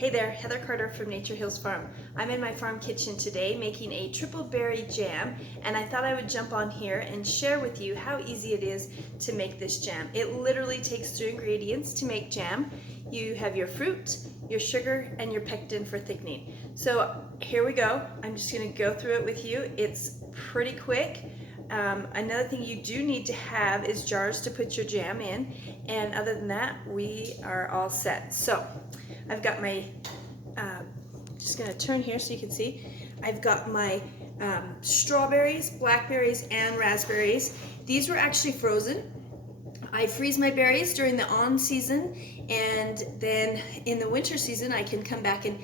Hey there, Heather Carter from Nature Hills Farm. I'm in my farm kitchen today making a triple berry jam, and I thought I would jump on here and share with you how easy it is to make this jam. It literally takes 3 ingredients to make jam. You have your fruit, your sugar, and your pectin for thickening. So here we go. I'm just going to go through it with you. It's pretty quick. Another thing you do need to have is jars to put your jam in, and other than that, we are all set. So I've got my, just gonna turn here so you can see, I've got my strawberries, blackberries, and raspberries. These were actually frozen. I freeze my berries during the on season, and then in the winter season I can come back and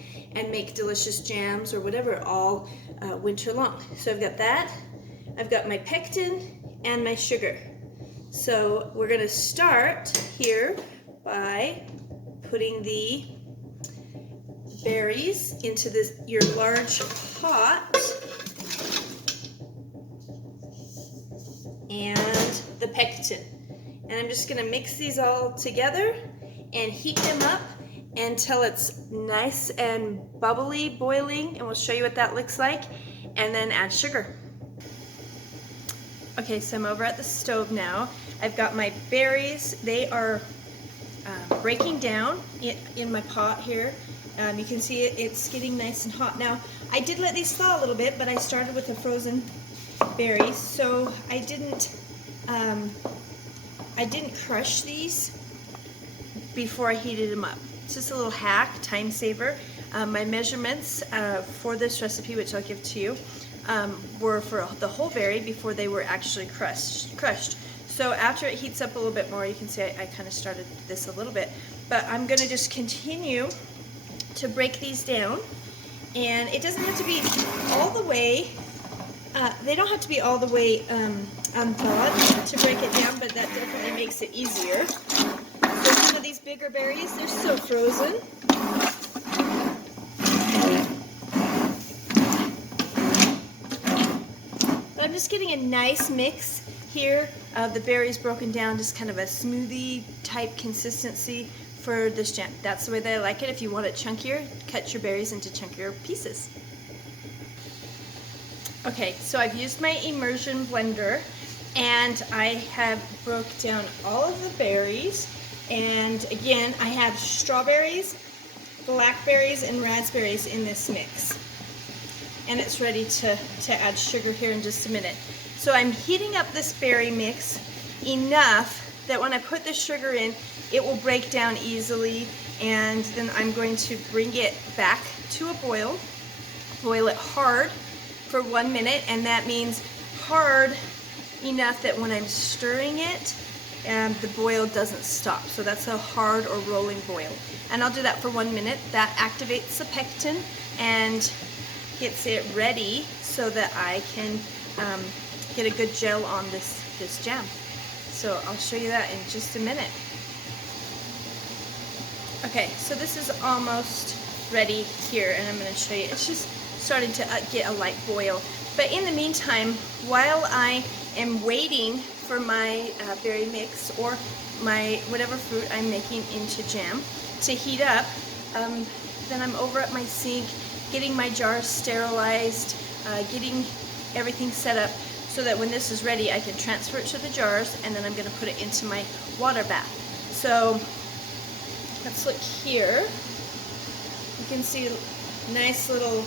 make delicious jams or whatever all winter long. So I've got that. I've got my pectin and my sugar. So we're gonna start here by putting the berries into your large pot, and the pectin. And I'm just gonna mix these all together and heat them up until it's nice and bubbly, boiling, and we'll show you what that looks like, and then add sugar. Okay, so I'm over at the stove now. I've got my berries. They are breaking down in my pot here. You can see it's getting nice and hot. Now, I did let these thaw a little bit, but I started with the frozen berries, so I didn't crush these before I heated them up. It's just a little hack, time saver. My measurements for this recipe, which I'll give to you, were for the whole berry before they were actually crushed. So after it heats up a little bit more, you can see I kind of started this a little bit, but I'm going to just continue to break these down, and it doesn't have to be all the way, they don't have to be all the way unthawed to break it down, but that definitely makes it easier. So some of these bigger berries, they're still frozen. But I'm just getting a nice mix here of the berries broken down, just kind of a smoothie type consistency for this jam. That's the way that I like it. If you want it chunkier, cut your berries into chunkier pieces. Okay, so I've used my immersion blender, and I have broke down all of the berries, and again I have strawberries, blackberries, and raspberries in this mix, and it's ready to add sugar here in just a minute. So I'm heating up this berry mix enough that when I put the sugar in, it will break down easily, and then I'm going to bring it back to a boil it hard for 1 minute, and that means hard enough that when I'm stirring it, the boil doesn't stop. So that's a hard or rolling boil. And I'll do that for 1 minute. That activates the pectin and gets it ready so that I can get a good gel on this jam. So I'll show you that in just a minute. Okay, so this is almost ready here, and I'm going to show you. It's just starting to get a light boil. But in the meantime, while I am waiting for my berry mix or my whatever fruit I'm making into jam to heat up, then I'm over at my sink getting my jars sterilized, getting everything set up so that when this is ready I can transfer it to the jars, and then I'm going to put it into my water bath. So let's look here. You can see nice little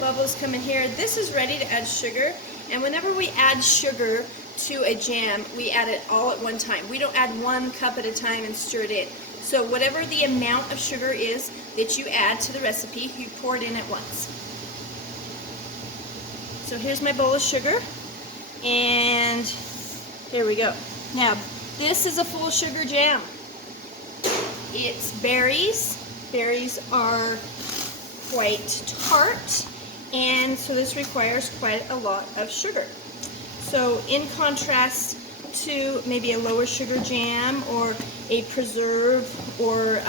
bubbles coming here. This is ready to add sugar, and whenever we add sugar to a jam, we add it all at one time. We don't add 1 cup at a time and stir it in. So whatever the amount of sugar is that you add to the recipe, you pour it in at once. So here's my bowl of sugar, and here we go. Now, this is a full sugar jam. It's berries. Berries are quite tart, and so this requires quite a lot of sugar. So in contrast to maybe a lower sugar jam or a preserve, or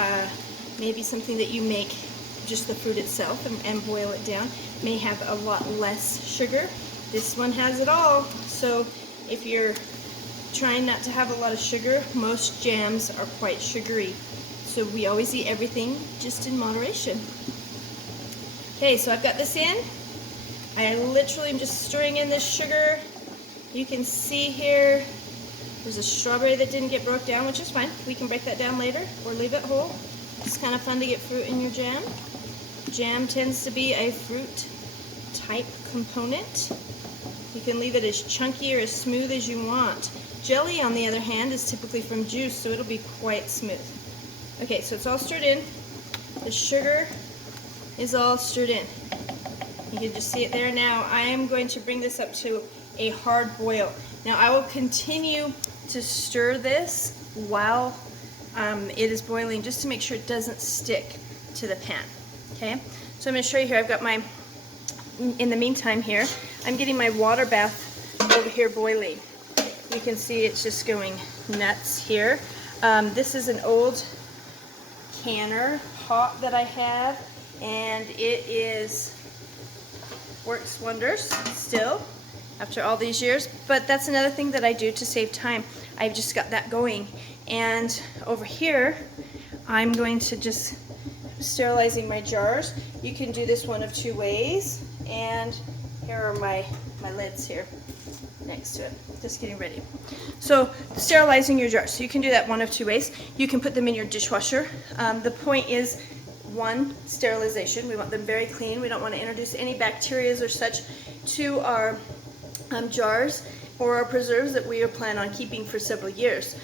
maybe something that you make just the fruit itself and boil it down, may have a lot less sugar. This one has it all. So if you're trying not to have a lot of sugar, most jams are quite sugary. So we always eat everything just in moderation. Okay, so I've got this in. I literally am just stirring in this sugar. You can see here, there's a strawberry that didn't get broke down, which is fine. We can break that down later or leave it whole. It's kind of fun to get fruit in your jam. Jam tends to be a fruit type component. You can leave it as chunky or as smooth as you want. Jelly, on the other hand, is typically from juice, so it'll be quite smooth. Okay, so it's all stirred in. The sugar is all stirred in. You can just see it there now. I am going to bring this up to a hard boil. Now I will continue to stir this while it is boiling, just to make sure it doesn't stick to the pan. Okay, so I'm going to show you here. I've got my, in the meantime here, I'm getting my water bath over here boiling. You can see it's just going nuts here. This is an old canner pot that I have, and it works wonders still after all these years. But that's another thing that I do to save time. I've just got that going, and over here I'm going to just sterilizing my jars. You can do this one of two ways, and here are my lids here next to it, just getting ready. So sterilizing your jars, so you can do that one of two ways. You can put them in your dishwasher. The point is, one, sterilization. We want them very clean. We don't want to introduce any bacteria or such to our jars or our preserves that we are planning on keeping for several years.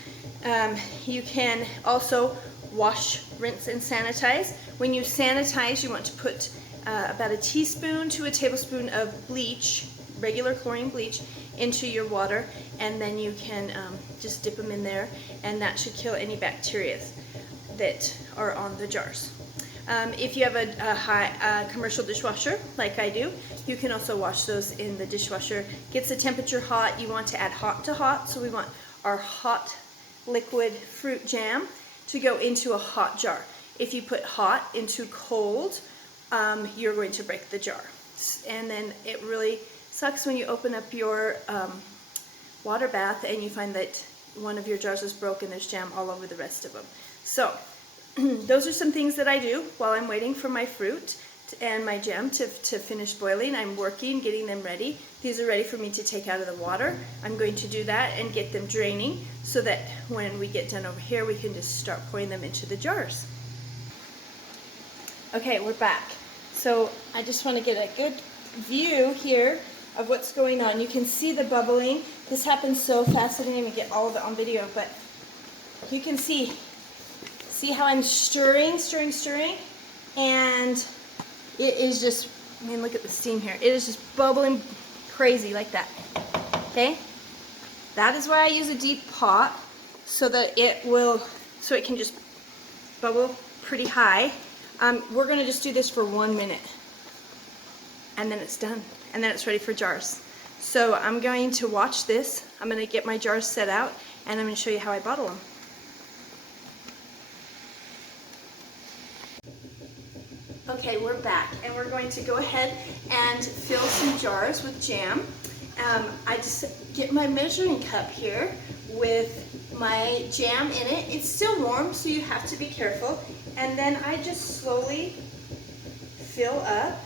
You can also wash, rinse, and sanitize. When you sanitize, you want to put about a teaspoon to a tablespoon of bleach, regular chlorine bleach, into your water, and then you can just dip them in there, and that should kill any bacteria that are on the jars. If you have a commercial dishwasher, like I do, you can also wash those in the dishwasher. Gets the temperature hot. You want to add hot to hot, so we want our hot liquid fruit jam to go into a hot jar. If you put hot into cold, you're going to break the jar. And then it really sucks when you open up your water bath and you find that one of your jars is broken. There's jam all over the rest of them. So those are some things that I do while I'm waiting for my fruit and my jam to finish boiling. I'm working, getting them ready. These are ready for me to take out of the water. I'm going to do that and get them draining so that when we get done over here, we can just start pouring them into the jars. Okay, we're back. So I just want to get a good view here of what's going on. You can see the bubbling. This happens so fast I didn't even get all of it on video, but you can see how I'm stirring, and it is just, I mean, look at the steam here. It is just bubbling crazy like that. Okay? That is why I use a deep pot, so that it can just bubble pretty high. We're going to just do this for 1 minute, and then it's done, and then it's ready for jars. So I'm going to watch this. I'm going to get my jars set out, and I'm going to show you how I bottle them. Okay, we're back, and we're going to go ahead and fill some jars with jam. I just get my measuring cup here with my jam in it. It's still warm, so you have to be careful. And then I just slowly fill up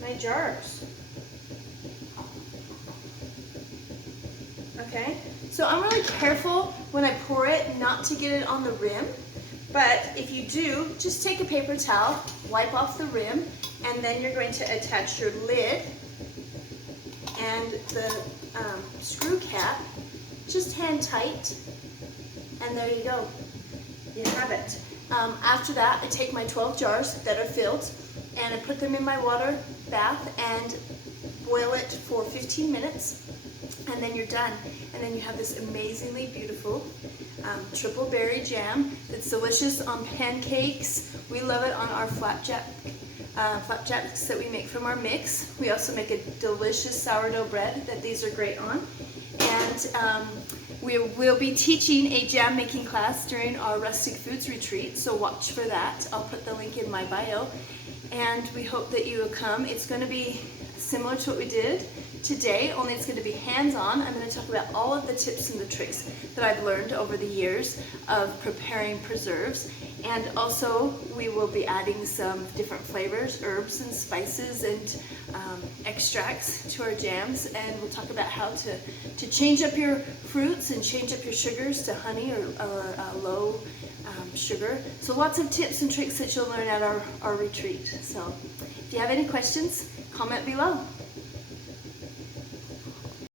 my jars. Okay, so I'm really careful when I pour it not to get it on the rim. But if you do, just take a paper towel, wipe off the rim, and then you're going to attach your lid and the screw cap just hand tight, and there you go. You have it. After that, I take my 12 jars that are filled, and I put them in my water bath and boil it for 15 minutes, and then you're done. And then you have this amazingly beautiful triple berry jam that's delicious on pancakes. We love it on our flapjacks that we make from our mix. We also make a delicious sourdough bread that these are great on. And we will be teaching a jam making class during our Rustic Foods retreat, so watch for that. I'll put the link in my bio. And we hope that you will come. It's going to be similar to what we did today, only it's going to be hands-on. I'm going to talk about all of the tips and the tricks that I've learned over the years of preparing preserves. And also we will be adding some different flavors, herbs and spices and extracts to our jams. And we'll talk about how to change up your fruits and change up your sugars to honey or low sugar. So lots of tips and tricks that you'll learn at our retreat. So if you have any questions, comment below.